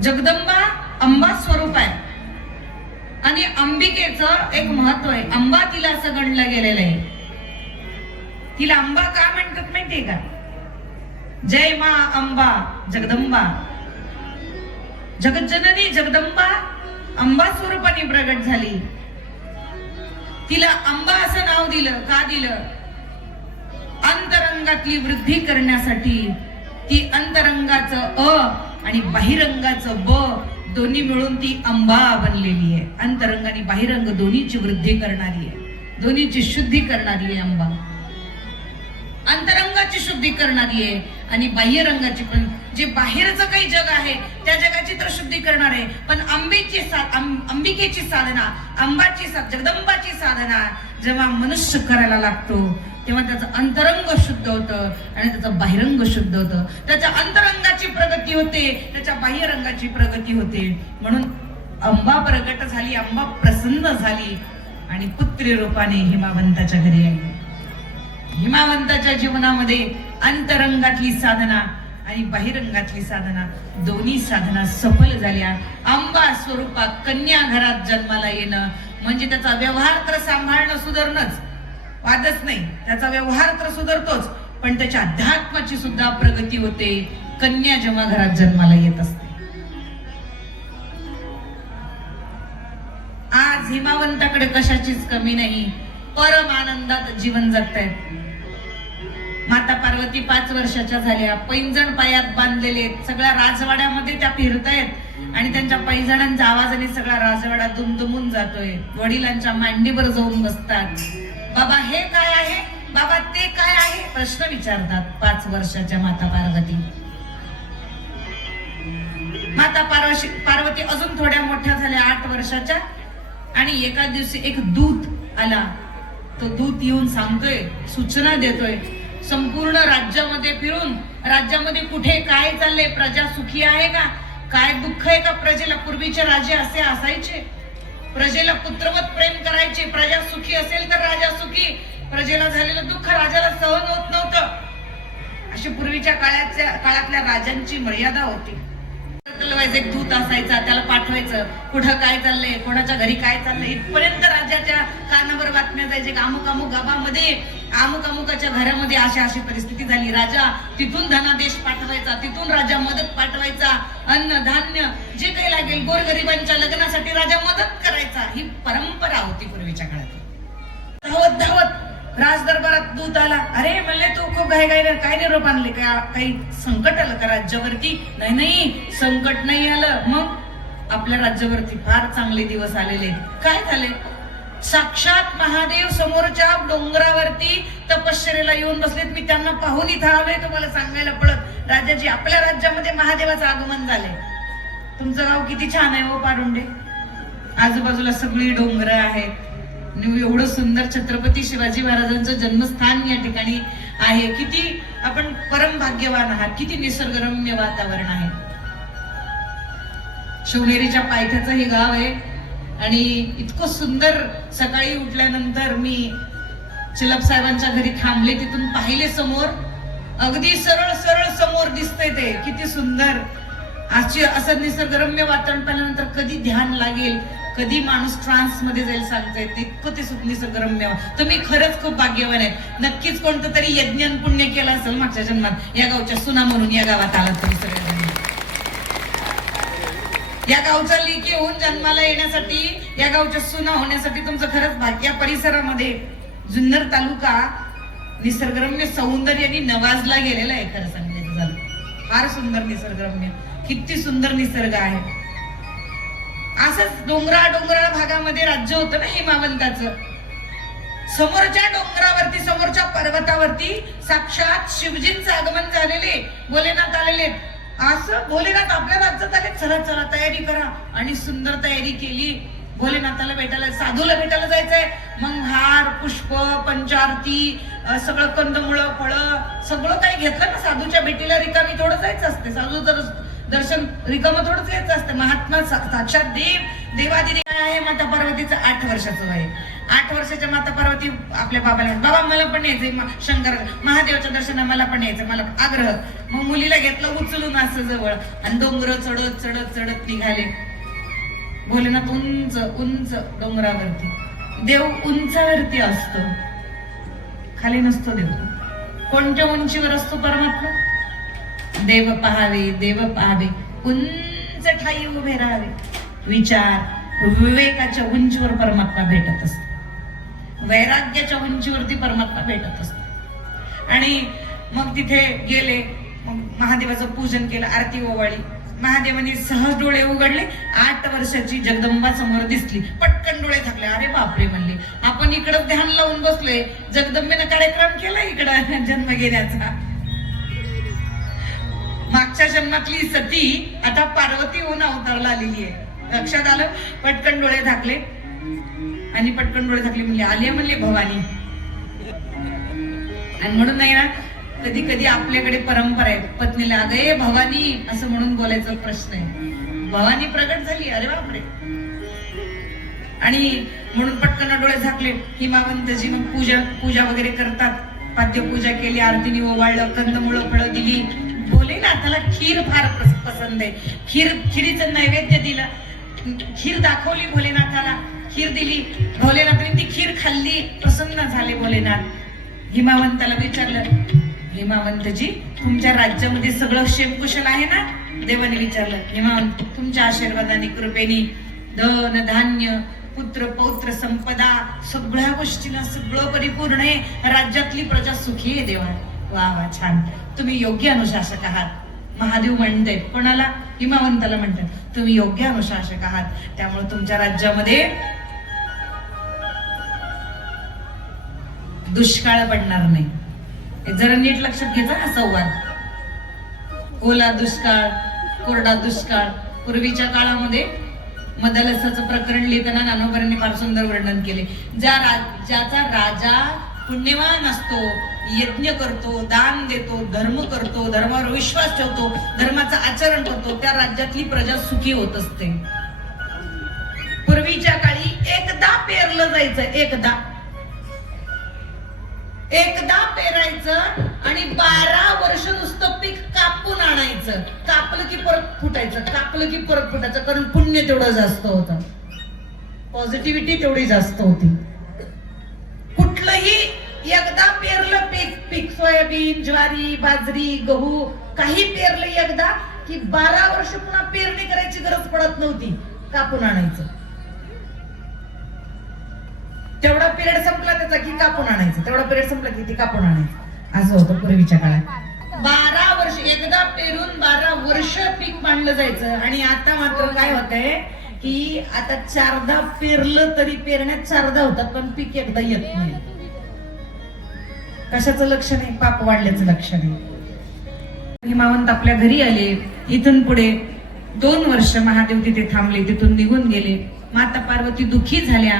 जगदंबा अंबा स्वरूप आहे. आणि अंबिकेचं एक महत्त्व आहे. अंबा तिला असं गणलं गेलेलं आहे. तिला अंबा का म्हणतात माहितीये का? जय मा अंबा जगदंबा. जगज्जननी जगदंबा अंबा स्वरूपाने प्रगट झाली. तिला अंबा असं नाव दिलं. का दिलं? अंतरंगातली वृद्धी करण्यासाठी. ती अंतरंगाचं अ आणि बाहिरंगाचं ब दोन्ही मिळून ती अंबा बनलेली आहे. अंतरंग आणि बाहिरंग दोन्हीची वृद्धी करणारी आहे. दोन्हीची शुद्धी करणारी आहे अंबा. अंतरंगाची शुद्धी करणारी आहे आणि बाह्य रंगाची पण. जे बाहेरचं काही जग आहे त्या जगाची तर शुद्धी करणार आहे. पण आंबेची सा अंबिकेची साधना अंबाची सा जगदंबाची साधना जेव्हा मनुष्य करायला लागतो तेव्हा त्याचं अंतरंग शुद्ध होतं आणि त्याचं बाह्यरंग शुद्ध होतं. त्याच्या अंतरंगाची प्रगती होते त्याच्या बाह्यरंगाची प्रगती होते. म्हणून अंबा प्रगट झाली अंबा प्रसन्न झाली आणि पुत्री रूपाने हिमावंताच्या घरी आली. हिमावंताच्या जीवनामध्ये अंतरंगातली साधना आणि बाहिरंगातली साधना दोन्ही साधना सफल झाल्या. आंबा स्वरूपात कन्या घरात जन्माला येणं म्हणजे त्याचा व्यवहार तर सांभाळणं सुधारणंच. वादच नाही त्याचा व्यवहार तर सुधारतोच पण त्याच्या अध्यात्माची सुद्धा प्रगती होते. कन्या जेव्हा घरात जन्माला येत असते. आज हिमावंताकडे कशाचीच कमी नाही. परम आनंदात जीवन जगतायत. माता पार्वती पाच वर्षाच्या झाल्या. पैंजण पायात बांधलेले आहेत. सगळ्या राजवाड्यामध्ये त्या फिरतायत. आणि त्यांच्या पैजणांच्या आवाजाने सगळा राजवाडा दुमदुमून जातोय. वडिलांच्या मांडीवर जाऊन बसतात. बाबा हे काय आहे? बाबा ते काय आहे? प्रश्न विचारतात पाच वर्षाच्या माता पार्वती. माता पार्वशी पार्वती अजून थोड्या मोठ्या झाल्या आठ वर्षाच्या. आणि एका दिवशी एक दूत आला. तो दूत येऊन सांगतोय सूचना देतोय. संपूर्ण राज्यामध्ये फिरून राज्यामध्ये कुठे काय चाललंय प्रजा सुखी आहे का? काय दुःख आहे का प्रजेला? पूर्वीचे राजे असे असायचे. प्रजेला पुत्रवत प्रेम करायचे. प्रजा सुखी असेल तर राजा सुखी. प्रजेला झालेलं दुःख राजाला सहन होत नव्हतं. अशी पूर्वीच्या काळाच्या काळातल्या राजांची मर्यादा होती. एक दूत असायचा त्याला पाठवायचं कुठं काय चाललंय कोणाच्या घरी काय चाललंय इथपर्यंत राज्याच्या कानावर बातम्या जायचे अमुक अमुक गावामध्ये अमुक अमुकाच्या घरामध्ये अशी अशी परिस्थिती झाली. राजा तिथून धनादेश पाठवायचा तिथून राजा मदत पाठवायचा अन्न धान्य जे काही लागेल गोरगरिबांच्या लग्नासाठी राजा मदत करायचा ही परंपरा होती पूर्वीच्या काळात. धावत धावत राज दरबारात दूत आला. अरे म्हणले तू खूप घाई घाई काय निरोप आणले काय काही संकट आलं का राज्यावरती नाही नाही संकट नाही आलं. मग आपल्या राज्यावरती फार चांगले दिवस आलेले काय झाले? साक्षात महादेव समोरच्या डोंगरावरती तपश्चरेला येऊन बसलेत. मी त्यांना पाहून इथं आलोय तुम्हाला सांगायला पडत राजाजी आपल्या राज्यामध्ये महादेवाचं आगमन झालंय. तुमचं गाव किती छान आहे हो पारुंडे. आजूबाजूला सगळी डोंगर आहेत. आणि एवढं सुंदर छत्रपती शिवाजी महाराजांचं जन्मस्थान या ठिकाणी आहे. किती आपण परम भाग्यवान आहात. किती निसर्गरम्य वातावरण आहे. शिवनेरीच्या पायथ्याचं हे गाव आहे. आणि इतकं सुंदर सकाळी उठल्यानंतर मी चिलप साहेबांच्या घरी थांबले तिथून पाहिले समोर. अगदी सरळ सरळ समोर दिसतंय ते. किती सुंदर. आजची असं निसर्गरम्य वातावरण पाहिल्यानंतर कधी ध्यान लागेल? कधी माणूस ट्रान्समध्ये जाईल सांगता येत नाही. इतकं ते निसर्गरम्य. तर तुम्ही खरंच खूप भाग्यवान आहेत नक्कीच कोणतं तरी यज्ञ पुण्य केलं असेल मागच्या जन्मात या गावच्या सुना म्हणून या गावात आला तुम्ही सगळ्यांनी या गावचा लेखी होऊन जन्माला येण्यासाठी या गावच्या सुना होण्यासाठी तुमचं खरंच भाग्य परिसरामध्ये. जुन्नर तालुका निसर्गरम्य सौंदर्याने नवाजला गेलेला आहे खरं सांगण्याचं झालं. फार सुंदर निसर्गरम्य. किती सुंदर निसर्ग आहे. असंच डोंगरा डोंगराळ भागामध्ये राज्य होतं ना हिमावंताचं. समोरच्या डोंगरावरती समोरच्या पर्वतावरती साक्षात शिवजींचं आगमन झालेले भोलेनाथ आलेले असं भोलेनाथ आपल्या राज्यात आले चला चला तयारी करा. आणि सुंदर तयारी केली. भोलेनाथाला भेटायला साधूला भेटायला जायचंय. मग हार पुष्प पंचारती सगळं कंदमुळं फळं सगळं काही घेतलं ना साधूच्या भेटीला. रिकामी थोडं जायचं असते. साधू जर दर्शन रिकाम थोडंच घ्यायचं असतं. महात्मा साक्षात देव देवादिदेव आहे? माता पार्वतीचं आठ वर्षाचं आहे. आठ वर्षाच्या माता पार्वती आपल्या बाबाला बाबा मला पण यायचंय. शंकर महादेवाच्या दर्शनाला मला पण यायचं मला आग्रह. मग मुलीला घेतलं उचलून असं जवळ. आणि डोंगर चढत चढत चढत निघाले. भोलेनाथ उंच उंच डोंगरावरती. देव उंचावरती असतो. खाली नसतो देव. कोणत्या उंचीवर असतो परमात्मा? देव पहावे देव पहावे. उंच ठाई उभे राहावे. विचार विवेकाच्या उंचीवर परमात्मा भेटत असतो. वैराग्याच्या उंचीवरती परमात्मा भेटत असतो. आणि मग तिथे गेले मग महादेवाचं पूजन केलं आरती ओवाळी महादेवाने सहज डोळे उघडले आठ वर्षाची जगदंबा समोर दिसली. पटकन डोळे झाकले. अरे बापरे म्हणले. आपण इकडं ध्यान लावून बसलोय. जगदंबेनं कार्यक्रम केला इकडं जन्म घेण्याचा. मागच्या जन्मातली सती आता पार्वती होऊन अवतारला आलेली आहे. लक्षात आलं? पटकन डोळे झाकले. आणि पटकन डोळे झाकले म्हणले आले म्हणले भवानी. आणि म्हणून नाही ना कधी कधी आपल्याकडे परंपरा आहे. पत्नीला अगे भवानी असं म्हणून बोलायचा प्रश्न आहे. भवानी प्रगट झाली अरे बापरे. आणि म्हणून पटकन डोळे झाकले. की त्याची मग पूजा पूजा वगैरे करतात. पाद्यपूजा केली आरतीने ओवाळलं कंदमुळं फळं दिली. भोलेनाथाला खीर फार पस- आहे. खीर खिरीचं नैवेद्य दिलं. खीर दाखवली भोलेनाथाला. खीर दिली. भोलेनाथाने ती खीर खाल्ली. प्रसन्न झाले भोलेनाथ. हिमावंताला विचारलं हिमावंतजी तुमच्या राज्यामध्ये सगळं शेमकुशल आहे ना? देवाने विचारलं हिमावंत तुमच्या आशीर्वादाने कृपेने धन धान्य पुत्र पौत्र संपदा सगळ्या गोष्टीला सगळं परिपूर्ण आहे. राज्यातली प्रजा सुखी आहे देवा. वा वा छान. तुम्ही योग्य अनुशासक आहात. महादेव म्हणते कोणाला? हिमावंताला म्हणतात. तुम्ही योग्य अनुशासक आहात. त्यामुळे तुमच्या राज्यामध्ये दुष्काळ पडणार नाही. जरा नीट लक्षात घ्यायचा हा संवाद. ओला दुष्काळ कोरडा दुष्काळ पूर्वीच्या काळामध्ये मदलसाचं प्रकरण लिहिताना नानोबरांनी फार सुंदर वर्णन केले. ज्या राज्याचा राजा पुण्यवान असतो यज्ञ करतो दान देतो धर्म करतो धर्मावर विश्वास ठेवतो धर्माचं आचरण करतो त्या राज्यातली प्रजा सुखी होत असते. पूर्वीच्या काळी एकदा पेरलं जायचं एकदा. एकदा पेरायचं आणि बारा वर्ष नुसतं पीक कापून आणायचं. कापलं की परत फुटायचं कापलं की परत फुटायचं कारण पुण्य तेवढं जास्त होतं. पॉझिटिव्हिटी तेवढी जास्त होती. कुठलंही एकदा पेरलं पीक पीक सोयाबीन ज्वारी बाजरी गहू काही पेरलं एकदा की बारा वर्ष पुन्हा पेरणी करायची गरज पडत नव्हती. कापून आणायचं. तेवढा पिरियड संपला त्याचा की कापून आणायचं. तेवढा पिरियड संपला की ती कापून आणायचं. असं होतं पूर्वीच्या काळात. बारा वर्ष एकदा पेरून बारा वर्ष पीक मांडलं जायचं. आणि आता मात्र काय होत आहे की आता चारदा पेरलं तरी पेरण्यात चारदा होतात पण पीक एकदा येत नाही. कशाचं लक्षण आहे पाप वाढल्याचं लक्षण आहे हिमावंत आपल्या घरी आले. इथून पुढे दोन वर्ष महादेव तिथे थांबले. तिथून निघून गेले. माता पार्वती दुखी झाल्या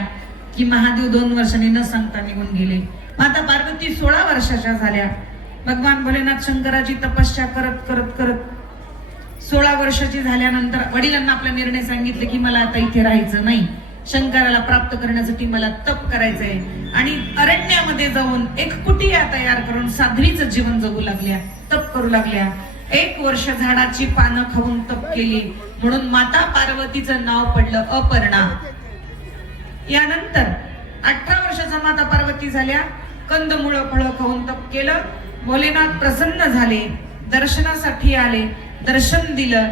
की महादेव दोन वर्षांनी न सांगता निघून गेले. माता पार्वती सोळा वर्षाच्या झाल्या. भगवान भोलेनाथ शंकराची तपस्या करत करत करत सोळा वर्षाची झाल्यानंतर वडिलांना आपला निर्णय सांगितले की मला आता इथे राहायचं नाही. शंकराला प्राप्त करण्यासाठी मला तप करायचंय. आणि अरण्यामध्ये जाऊन एक कुटिया तयार करून साध्वीचं जीवन जगू लागल्या तप करू लागल्या. एक वर्ष झाडाची पानं खाऊन तप केली. म्हणून माता पार्वतीचं नाव पडलं अपर्णा. यानंतर अठरा वर्षाचा माता पार्वती झाल्या. कंदमुळं फळं खाऊन तप केलं. भोलेनाथ प्रसन्न झाले. दर्शनासाठी आले. दर्शन दिलं.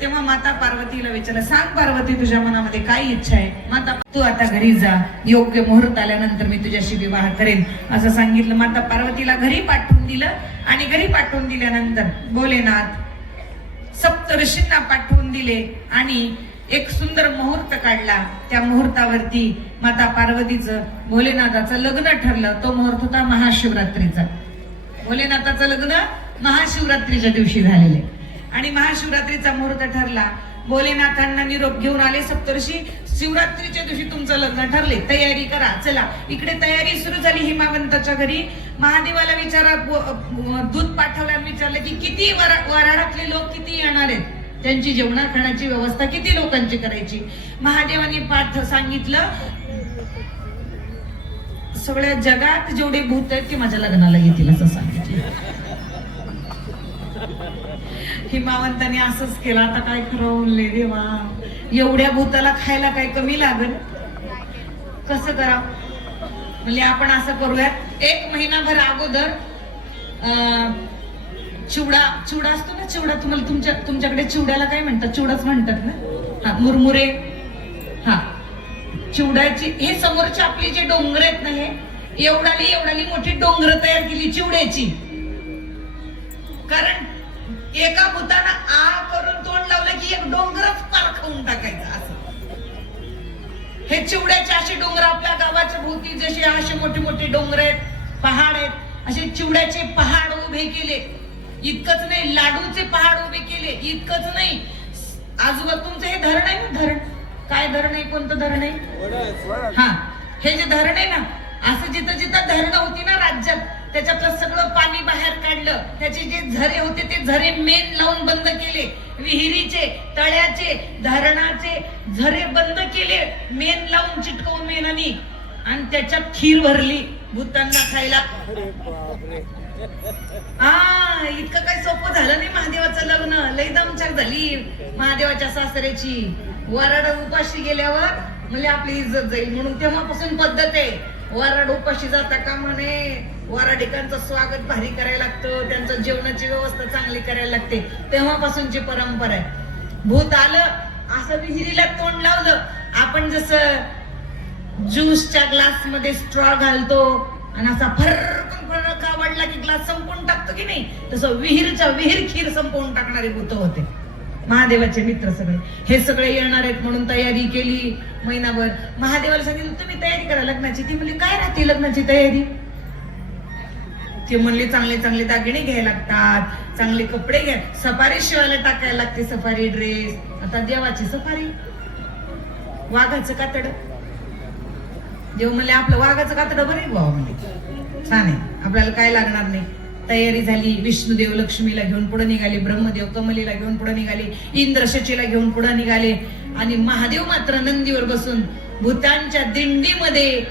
तेव्हा माता पार्वतीला विचारलं सांग पार्वती तुझ्या मनामध्ये काय इच्छा आहे? माता तू आता घरी जा. योग्य मुहूर्त आल्यानंतर मी तुझ्याशी विवाह करेन. असं सांगितलं. माता पार्वतीला घरी पाठवून दिलं आणि घरी पाठवून दिल्यानंतर भोलेनाथ सप्तऋषींना पाठवून दिले आणि एक सुंदर मुहूर्त काढला. त्या मुहूर्तावरती माता पार्वतीचं भोलेनाथाचं लग्न ठरलं. तो मुहूर्त होता महाशिवरात्रीचा. भोलेनाथाचं लग्न महाशिवरात्रीच्या दिवशी झालेले आणि महाशिवरात्रीचा मुहूर्त ठरला. भोलेनाथांना निरोप घेऊन आले सप्तर्षी. शिवरात्रीच्या दिवशी तुमचं लग्न ठरले. तयारी करा. चला इकडे तयारी सुरू झाली हिमावंताच्या घरी. महादेवाला विचारा दूध पाठवल्या विचारलं की किती वरा- वराडातले लोक किती येणार आहेत? त्यांची जेवणा खाण्याची व्यवस्था किती लोकांची करायची? महादेवाने पाठ सांगितलं सगळ्या जगात जेवढे भूत आहेत ते माझ्या लग्नाला येतील असं सांगितलं. हिमावंताने असंच केलं. आता काय खरं म्हणले देवा? एवढ्या भूताला खायला काय कमी लागल? कसं करा म्हणजे आपण असं करूयात. एक महिनाभर अगोदर अं, चिवडा चिवडा असतो ना चिवडा? तुम्हाला तुमच्या तुमच्याकडे चिवड्याला काय म्हणतात? चिवडाच म्हणतात ना? हा मुरमुरे. हा. चिवड्याची हे समोरची आपली जे डोंगर आहेत ना हे एवढाली एवढाली मोठी डोंगर तयार केली चिवड्याची. कारण एका भूतानं आ करून तोंड लावलं की एक डोंगरच पार खाऊन टाकायचा असं. हे चिवड्याचे असे डोंगर आपल्या गावाच्या भोवती जसे असे मोठे मोठे डोंगर आहेत पहाड आहेत असे चिवड्याचे पहाड उभे केले. इतकंच नाही लाडूचे पहाड उभे केले. इतकंच नाही. आजूबाजू तुमचं हे धरण आहे ना धरण? काय धरण आहे? कोणतं धरण आहे? हा. हे जे धरण आहे ना असं जिथं जिथं धरणं होती ना राज्यात त्याच्यातलं सगळं पाणी बाहेर काढलं. त्याचे जे झरे होते ते झरे मेन लावून बंद केले. विहिरीचे तळ्याचे धरणाचे झरे बंद केले. मेन लावून चिटकवून मेनानी आणि त्याच्यात खीर भरली भूतांना खायला. हा इतकं काही सोपं झालं नाही महादेवाचं लग्न. लई दमछाक झाली महादेवाच्या सासऱ्याची. वराड उपाशी गेल्यावर म्हणजे आपली इज्जत जाईल. म्हणून तेव्हापासून पद्धत आहे. वराड उपाशी जाता का म्हणे वराडिकांचं स्वागत भारी करायला लागतं. त्यांचं जेवणाची व्यवस्था चांगली करायला लागते. तेव्हापासूनची परंपरा आहे. भूत आलं असं विहिरीला तोंड लावलं. आपण जसं ज्यूसच्या ग्लासमध्ये स्ट्रॉ घालतो आणि असा फरकन फरका आवडला की ग्लास संपवून टाकतो की नाही? तसं विहीरच्या विहीर खीर संपवून टाकणारे भूत होते. महादेवाचे मित्र सगळे. हे सगळे येणार आहेत म्हणून तयारी केली महिनाभर. महादेवाला सांगितलं तुम्ही तयारी करा लग्नाची. ती म्हणली काय राहते लग्नाची तयारी? ते म्हणले चांगले चांगले दागिने घ्यायला लागतात चांगले कपडे घ्या सफारी शिवायला टाकायला लागते सफारी ड्रेस. आता देवाची सफारी. वाघाचं कातड. देव म्हणले आपलं वाघाचं कातड बरं बाबा म्हणजे छान आहे. आपल्याला काय लागणार नाही. तयारी झाली विष्णुदेव लक्ष्मीला घेऊन पुढे निघाले ब्रह्मदेव कमलीला घेऊन पुढे निघाले इंद्रशचीला घेऊन पुढे निघाले आणि महादेव मात्र नंदीवर बसून भूतांच्या दिंडीमध्ये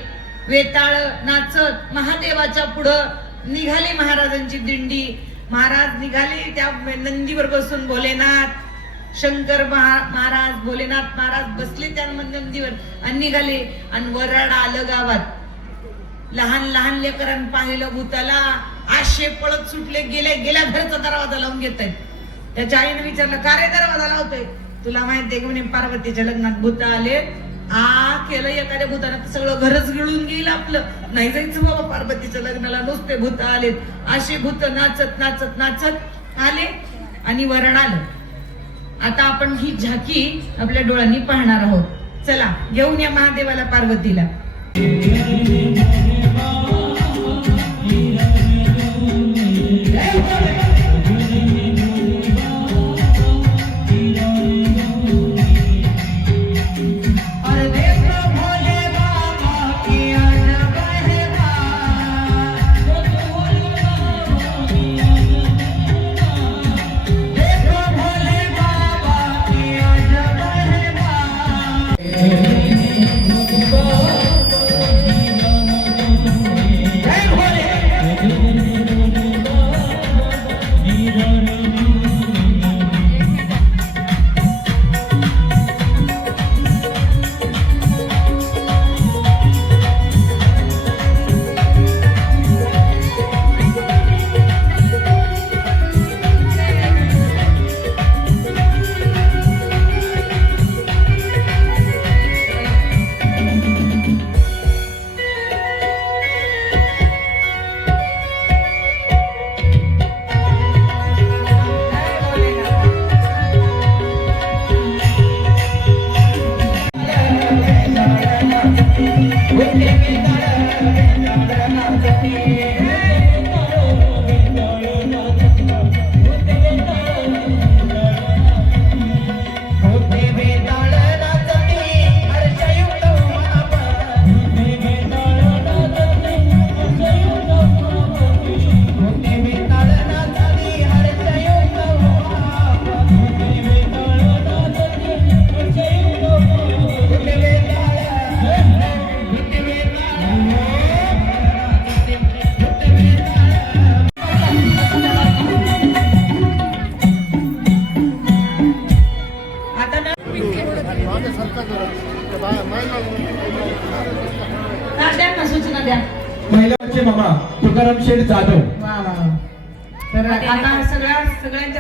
वेताळ नाचत महादेवाच्या पुढं निघाली महाराजांची दिंडी. महाराज निघाले त्या नंदीवर बसून भोलेनाथ शंकर महा- महाराज भोलेनाथ महाराज बसले त्या नंदीवर आणि निघाले आणि वराड आलं गावात. लहान लहान लेकरांनी पाहिलं भूताला. आशे पळत सुटले गेले गेल्या घरचा दरवाजा लावून घेत आहेत त्याच्या आईने विचारलं का रे दरवाजा लावतोय? तुला माहितीये की म्हणे पार्वतीच्या लग्नात भूत आले. आ केलं एखाद्या भूतानं सगळं घरच गिळून गेलं आपलं. नाही जायचं बाबा पार्वतीच्या लग्नाला नुसते भूत आलेत. असे भूत नाचत नाचत नाचत आले आणि वरण आलं. आता आपण ही झाकी आपल्या डोळ्यांनी पाहणार आहोत. चला घेऊन या महादेवाला पार्वतीला.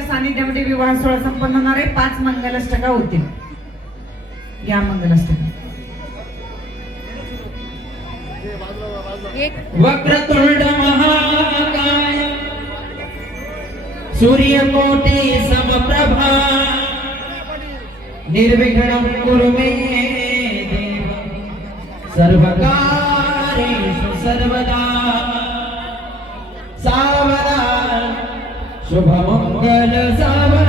सानिध्यामध्ये विवाह सोहळा संपन्न होणार आहे. पाच मंगलष्टका होतील. या मंगलाष्टका. वक्रतुंड महाकाय सूर्यकोटी समप्रभा निर्विघ्न कुरु मे देव। सर्वदा ശുഭമംഗള സാമ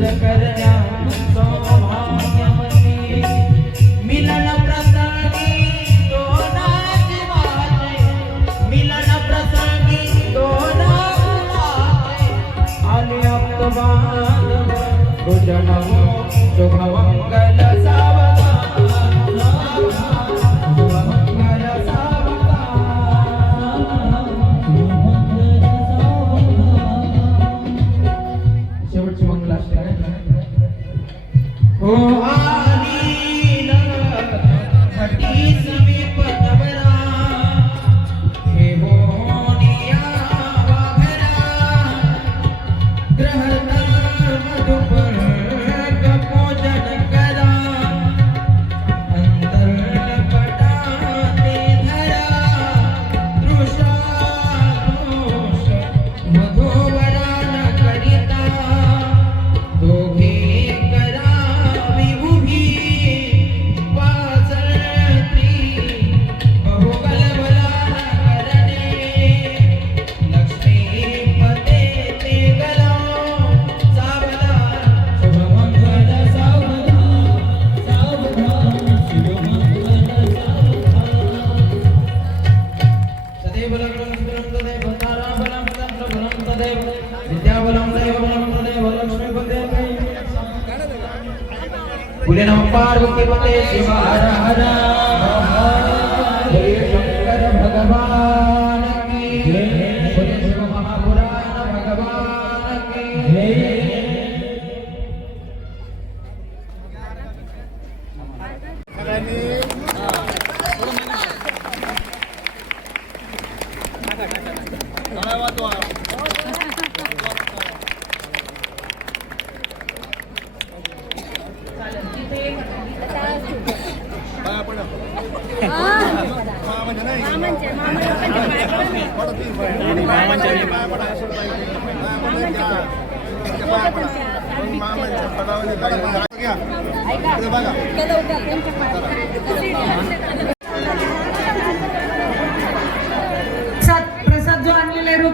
करण्या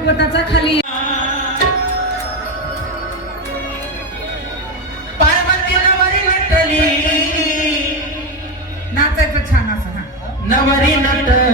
रुखवताचा खाली. नवरी नटली.